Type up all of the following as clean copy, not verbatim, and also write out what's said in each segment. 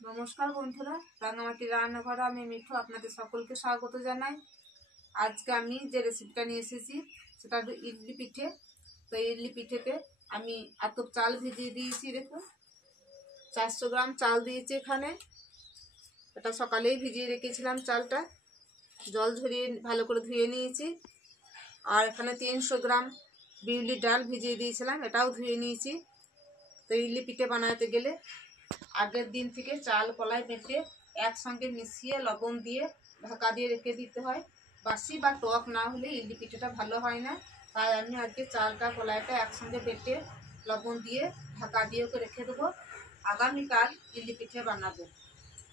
নমস্কার বন্ধুরা, রাঙামাটি রান্নাঘরে আমি মিঠু আপনাদের সকলকে স্বাগত জানাই। আজকে আমি যে রেসিপিটা নিয়ে এসেছি সেটা হলো ইডলি পিঠে। তো ইডলি পিঠেতে আমি আতপ চাল ভিজিয়ে দিয়েছি। দেখুন, 400 গ্রাম চাল দিয়েছি এখানে। এটা সকালেই ভিজিয়ে রেখেছিলাম, চালটা জল ঝরিয়ে ভালো করে ধুয়ে নিয়েছি। আর এখানে 300 গ্রাম বিউলির ডাল ভিজিয়ে দিয়েছিলাম, এটাও ধুয়ে নিয়েছি। তো ইডলি পিঠে বানাতে গেলে আগের দিন থেকে চাল কলাই বেটে একসঙ্গে মিশিয়ে লবণ দিয়ে ঢাকা দিয়ে রেখে দিতে হয়। বাসি বা টক না হলে ইডলি পিঠেটা ভালো হয় না। তাই আমি আজকে চালটা কলাইটা একসঙ্গে বেটে লবণ দিয়ে ঢাকা দিয়ে রেখে দেবো। আগামীকাল ইডলি পিঠে বানাবো।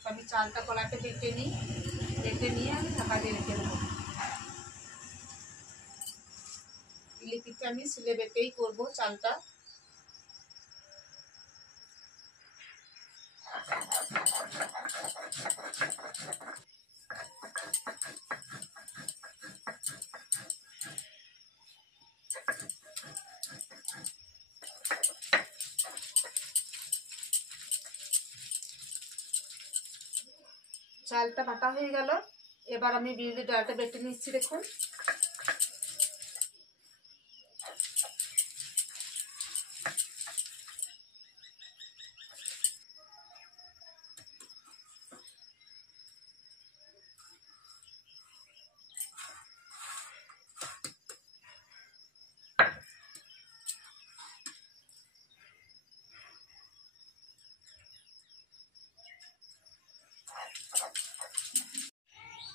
তো আমি চালটা কলাইটা বেটে নিয়ে আমি ঢাকা দিয়ে রেখে দেবো। ইডলি পিঠে আমি সিলে বেটেই করবো চালটা। চালটা বাটা হয়ে গেল, এবার আমি বিউলির ডালটা বেটে নিচ্ছি। দেখুন,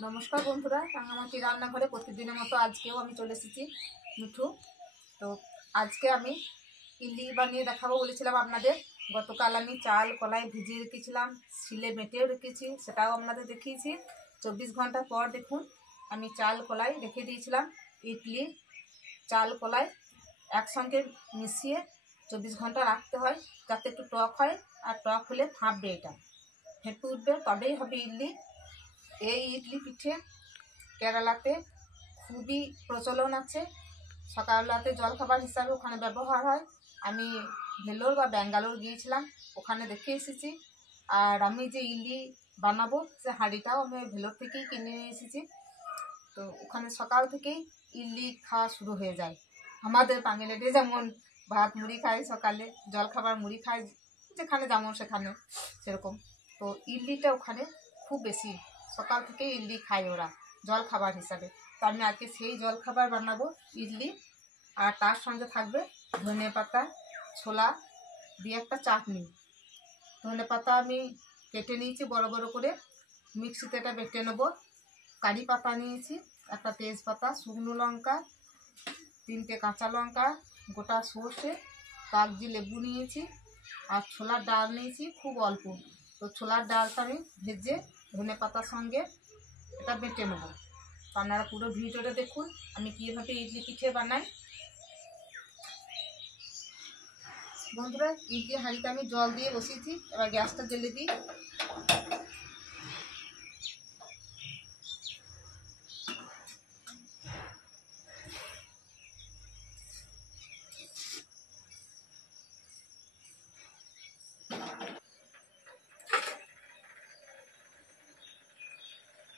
নমস্কার বন্ধুরা, রাঙামাটি রান্নাঘরে প্রতিদিনের মতো আজকেও আমি চলে এসেছি মিঠু। তো আজকে আমি ইডলি বানিয়ে দেখাবো বলেছিলাম আপনাদের। গতকাল আমি চাল কলাই ভিজিয়ে রেখেছিলাম, শিলে মেটেও রেখেছি, সেটাও আপনাদের দেখিয়েছি। 24 ঘন্টা পর দেখুন আমি চাল কলাই রেখে দিয়েছিলাম। ইডলি চাল কলাই একসঙ্গে মিশিয়ে 24 ঘন্টা রাখতে হয়, যাতে একটু টক হয়। আর টক হলে ফাঁপবে, এটা ফেঁপে উঠবে, তবেই হবে ইডলি। এই ইডলি পিঠে কেরালাতে খুবই প্রচলন আছে। সকালবেলাতে জলখাবার হিসাবে ওখানে ব্যবহার হয়। আমি ভেলোর বা ব্যাঙ্গালোর গিয়েছিলাম, ওখানে দেখে এসেছি। আর আমি যে ইডলি বানাবো সে হাঁড়িটাও আমি ভেলোর থেকেই কিনে নিয়ে এসেছি। তো ওখানে সকাল থেকেই ইডলি খাওয়া শুরু হয়ে যায়। আমাদের বাঙালিদের যেমন ভাত মুড়ি খায়, সকালে জলখাবার মুড়ি খায়, যেখানে যেমন সেখানে সেরকম। তো ইডলিটা ওখানে খুব বেশি, সকাল থেকে ইডলি খায় ওরা জলখাবার হিসাবে। তো আমি আজকে সেই জলখাবার বানাবো ইডলি। আর তার সঙ্গে থাকবে ধনে পাতা, ছোলা দিয়ে একটা চাটনি। ধনে পাতা আমি কেটে নিয়েছি বড় বড় করে, মিক্সিতে এটা বেটে নেবো। কারি পাতা নিয়েছি, একটা তেজপাতা, শুকনো লঙ্কা, 3টে কাঁচা লঙ্কা, গোটা সর্ষে, কাগজি লেবু নিয়েছি। আর ছোলার ডাল নিয়েছি খুব অল্প। তো ছোলার ডালটা আমি ভেজে ধনে পাতার সঙ্গে এটা বেটে নেব। তো আপনারা পুরো ভিডিওটা দেখুন আমি কীভাবে ইডলি পিঠে বানাই। বন্ধুরা, ইডলি হাঁড়িতে আমি জল দিয়ে বসিয়েছি, এবার গ্যাসটা জ্বেলে দিই।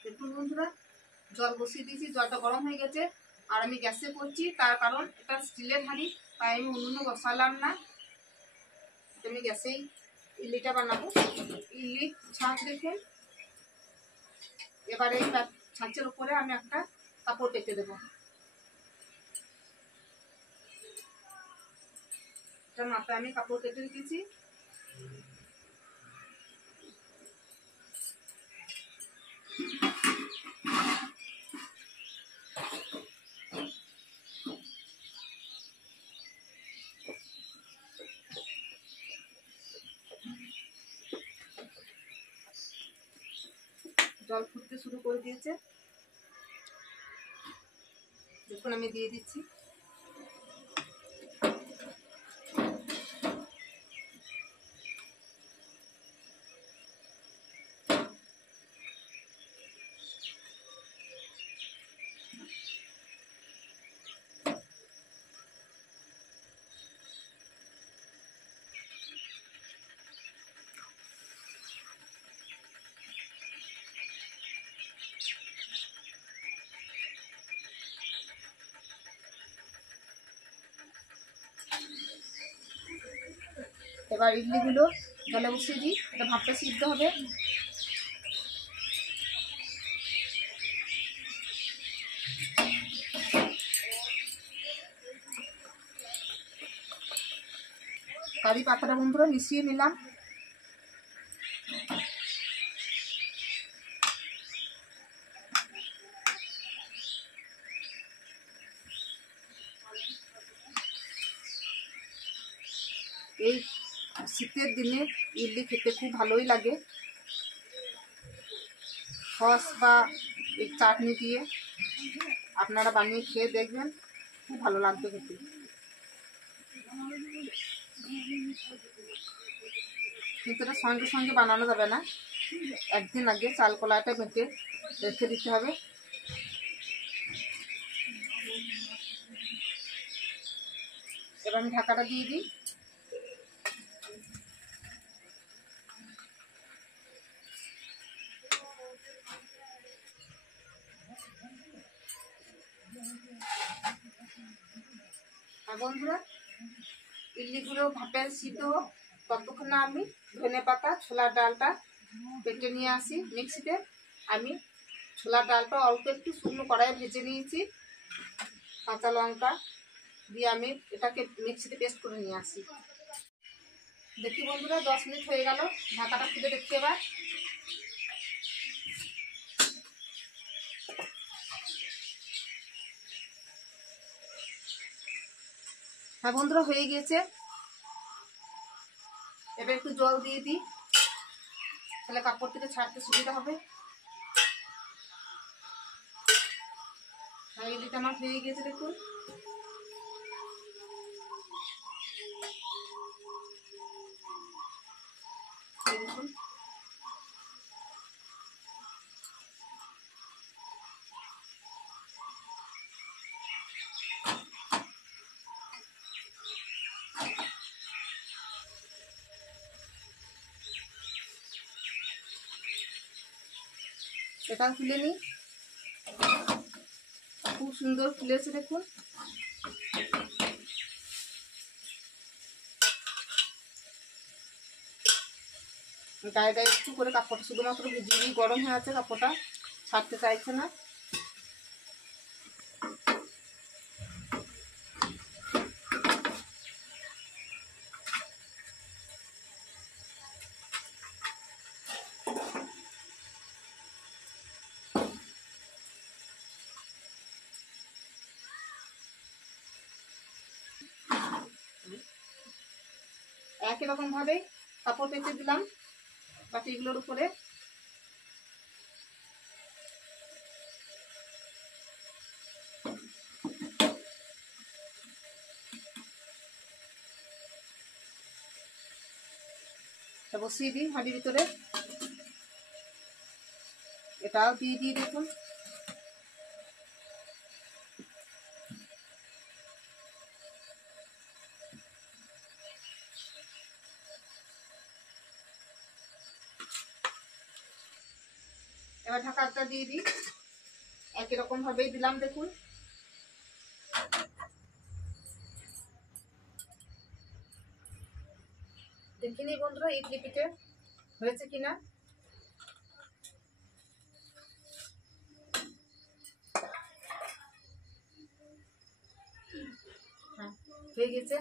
দেখুন বন্ধুরা, জল বসিয়ে দিয়েছি, জলটা গরম হয়ে গেছে। আর আমি গ্যাসে করছি, তার কারণ এটা স্টিলের হাঁড়ি, তাই আমি উনুনে বসালাম না। আমি গ্যাসেই ইডলিটা বানাবো। ইডলি ছাঁচ রেখে এবারে এই ছাঁচের উপরে আমি একটা কাপড় পেতে দেবো। এটা মাথায় আমি কাপড় কেটে রেখেছি। জল ফুটতে শুরু করে দিয়েছে, দেখুন আমি দিয়ে দিচ্ছি। এবার ইডলিগুলো জলে বসিয়ে দিই, এটা ভাতটা সিদ্ধ হবে। কারি পাতাটা বন্ধুরা মিশিয়ে নিলাম। এই শীতের দিনে ইডলি খেতে খুব ভালোই লাগে, সস বা এই চাটনি দিয়ে আপনারা বানিয়ে খেয়ে দেখবেন, খুব ভালো লাগবে খেতে। কিন্তু এটা সঙ্গে সঙ্গে বানানো যাবে না, একদিন আগে চাল কলাটা বেটে রেখে দিতে হবে। এবার আমি ঢাকাটা দিয়ে দিই। আর বন্ধুরা ইডলিগুলো ভাপে সিদ্ধ হোক, ততক্ষণ না আমি ধনে পাতা ছোলার ডালটা বেটে নিয়ে আসি মিক্সিতে। আমি ছোলার ডালটা অল্প একটু শুকনো কড়াইয়ে ভেজে নিয়েছি, কাঁচা লঙ্কা দিয়ে আমি এটাকে মিক্সিতে পেস্ট করে নিয়ে আসি। দেখি বন্ধুরা 10 মিনিট হয়ে গেল, ঢাকাটা খুলে দেখি এবার। হ্যাঁ বন্ধুরা হয়ে গিয়েছে। এবার একটু জল দিয়ে দিই, তাহলে কাপড় থেকে ছাড়তে সুবিধা হবে। ইডলিটা আমার হয়ে গিয়েছে দেখুন। দেখুন এটা খুলে নিই, খুব সুন্দর ফুলেছে দেখুন। গায়ে গায়ে একটু করে কাপড়টা শুধুমাত্র ভিজিয়ে দিই, গরম হয়ে আছে, কাপড়টা ছাড়তে চাইছে না। একই রকম ভাবে কাপড় পেঁচে দিলাম বাটিগুলোর উপরে। বসিয়ে দিই হাঁড়ির ভিতরে, এটাও দিয়ে দিই দেখুন। এবার ঢাকাটা দিয়ে দিই, একই রকম ভাবেই দিলাম দেখুন। দেখিনি বন্ধুরা ইডলি পিঠে হয়েছে কিনা। হ্যাঁ হয়ে গেছে,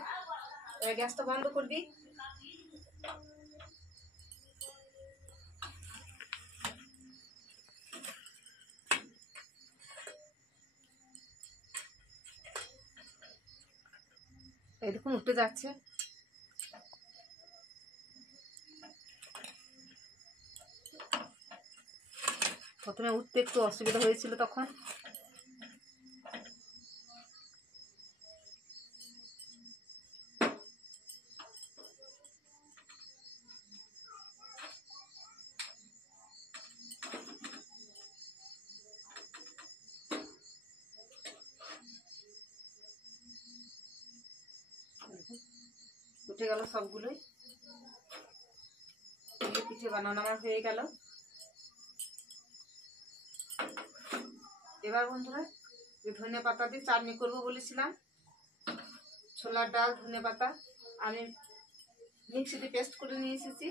এবার গ্যাসটা বন্ধ করবি। এই দেখুন উঠে যাচ্ছে। প্রথমে উঠতে একটু অসুবিধা হয়েছিল তখন। উঠে গেল সবগুলোই। পিঠে বানানো আমার হয়ে গেল। এবার বন্ধুরা ধনে পাতা দিয়ে চাটনি করবো বলেছিলাম, ছোলার ডাল ধনে পাতা আমি মিক্সিতে পেস্ট করে নিয়ে এসেছি।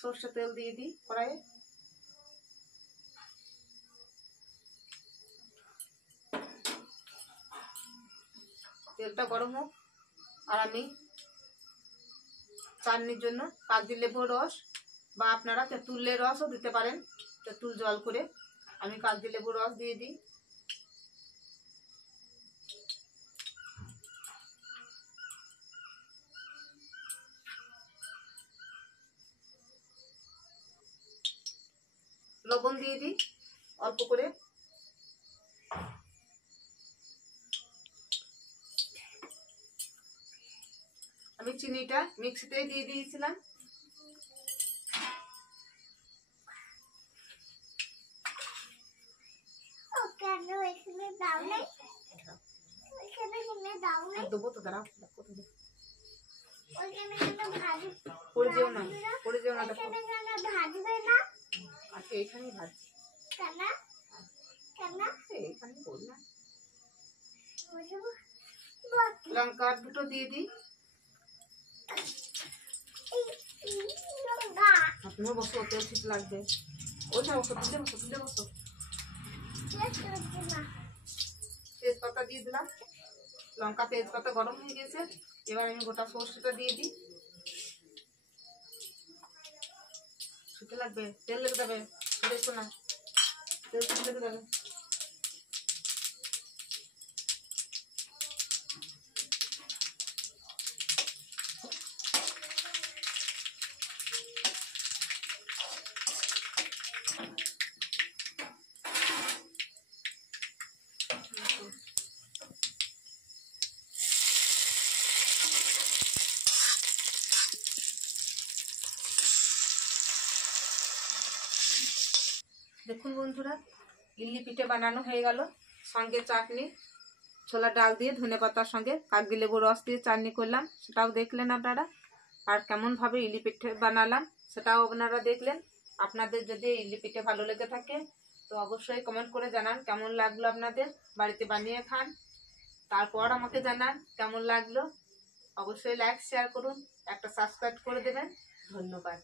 সরষের তেল দিয়ে দিই কড়াইয়ে। তেলটা গরম হোক আর আমি চাটনির জন্য কাগজি লেবুর রস বা আপনারা তেঁতুলের রসও দিতে পারেন, তেঁতুল জল করে। আমি কাগজি লেবুর রস দিয়ে দিই। লবণ দিয়ে দিই অল্প করে। আমি চিনিটা মিক্সিতে দিয়ে দিয়েছিলাম। দেবো তো, দাঁড়াও, পড়ে যেও না, পড়ে যেও না। আচ্ছা এইখানেই ভাজছি, এইখানে পড় না। লঙ্কা দুটো দিয়ে দিই। তুমি বসো, তেল ঠিক লাগবে। ওইটা বসো, তুলে বসো, তুলে বসো। তেজপাতা দিয়ে দিলাম। লঙ্কা তেজপাতা গরম হয়ে গেছে। এবার আমি গোটা সরষেটা দিয়ে দিই। শুতে লাগবে, তেল লেগে যাবে, দেখো না, তেল লেগে যাবে। দেখুন বন্ধুরা, ইডলি পিঠে বানানো হয়ে গেল। সঙ্গে চাটনি, ছোলার ডাল দিয়ে ধনে পাতার সঙ্গে কাগজি লেবুর রস দিয়ে চাটনি করলাম, সেটাও দেখলেন আপনারা। আর কেমনভাবে ইডলি পিঠে বানালাম সেটাও আপনারা দেখলেন। আপনাদের যদি ইডলি পিঠে ভালো লেগে থাকে তো অবশ্যই কমেন্ট করে জানান কেমন লাগলো আপনাদের। বাড়িতে বানিয়ে খান, তারপর আমাকে জানান কেমন লাগলো। অবশ্যই লাইক শেয়ার করুন, একটা সাবস্ক্রাইব করে দেবেন। ধন্যবাদ।